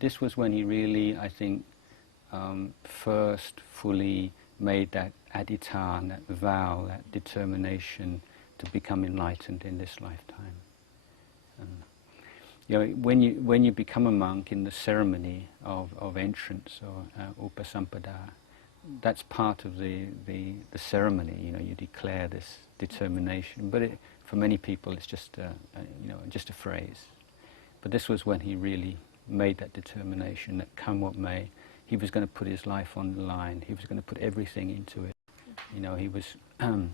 this was when he really, I think, first fully made that adhitthana, that vow, that determination to become enlightened in this lifetime. You know, when you become a monk in the ceremony of entrance or upasampada, that's part of the ceremony. You know, you declare this determination, but for many people it's just just a phrase. But this was when he really made that determination that come what may, he was going to put his life on the line. He was going to put everything into it. You know, he was going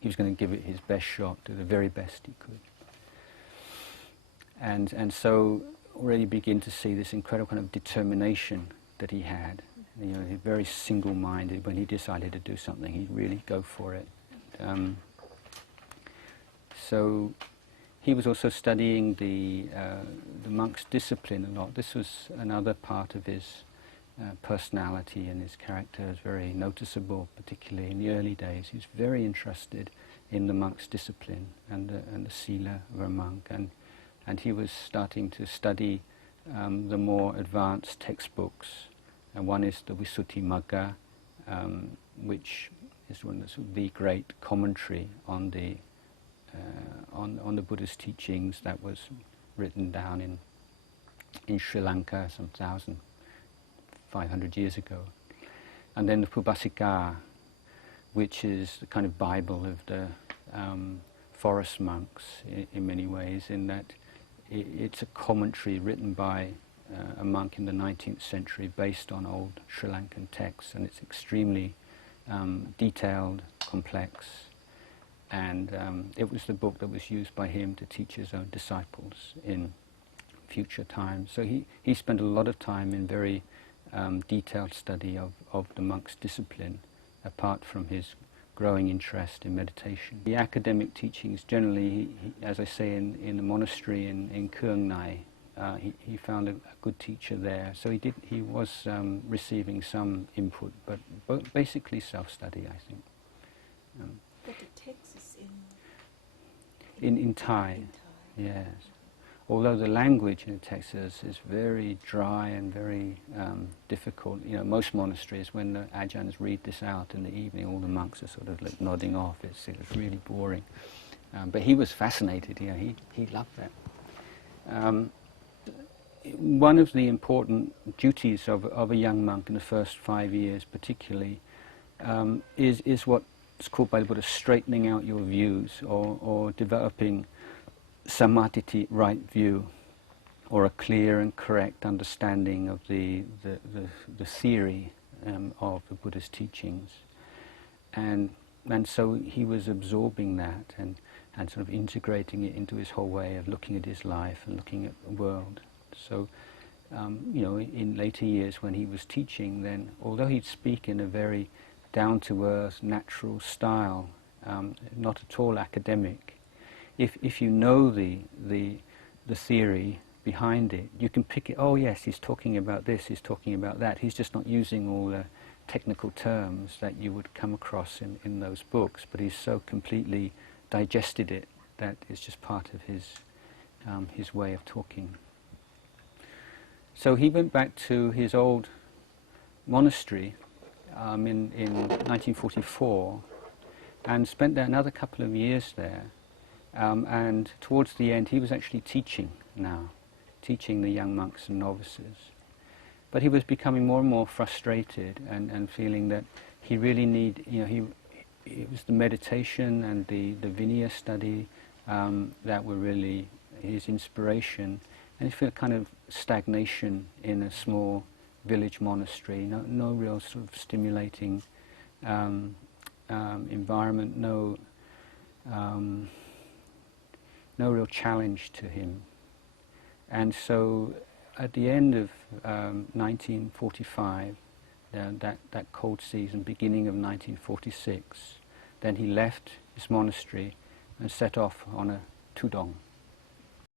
to give it his best shot, do the very best he could. And so already begin to see this incredible kind of determination that he had. You know, he's very single-minded. When he decided to do something, he'd really go for it. So he was also studying the monk's discipline a lot. This was another part of his personality and his character. Is very noticeable, particularly in the early days. He was very interested in the monk's discipline and the sila of a monk. And he was starting to study the more advanced textbooks. And one is the Visuddhimagga, which is one of the great commentary on the Buddha's teachings that was written down in Sri Lanka some 1,500 years ago. And then the Pubbasika, which is the kind of Bible of the forest monks in many ways, in that it's a commentary written by a monk in the 19th century based on old Sri Lankan texts, and it's extremely detailed, complex, and it was the book that was used by him to teach his own disciples in future times. So he spent a lot of time in very detailed study of the monk's discipline, apart from his growing interest in meditation. The academic teachings generally, as I say, in the monastery in Kuang Nai, he found a good teacher there. So he was receiving some input, but basically self-study, I think. But the text is in Thai, yes. Although the language in the text is very dry and very difficult. You know, most monasteries, when the Ajahns read this out in the evening, all the monks are sort of like nodding off. It's really boring. But he was fascinated. You know, he loved that. One of the important duties of a young monk in the first 5 years, particularly, is what's called by the Buddha straightening out your views, or developing samadhi, right view, or a clear and correct understanding of the theory of the Buddha's teachings. And so he was absorbing that and sort of integrating it into his whole way of looking at his life and looking at the world. So, you know, in later years when he was teaching, then although he'd speak in a very down-to-earth, natural style, not at all academic, if you know the theory behind it, you can pick it. Oh yes, he's talking about this, he's talking about that. He's just not using all the technical terms that you would come across in those books, but he's so completely digested it that it's just part of his way of talking. So he went back to his old monastery in 1944 and spent there another couple of years there. And towards the end, he was actually teaching the young monks and novices. But he was becoming more and more frustrated and feeling that he really it was the meditation and the Vinaya study that were really his inspiration. And he felt kind of stagnation in a small village monastery, no real sort of stimulating environment, no real challenge to him. And so at the end of 1945, that cold season, beginning of 1946, then he left his monastery and set off on a tudong,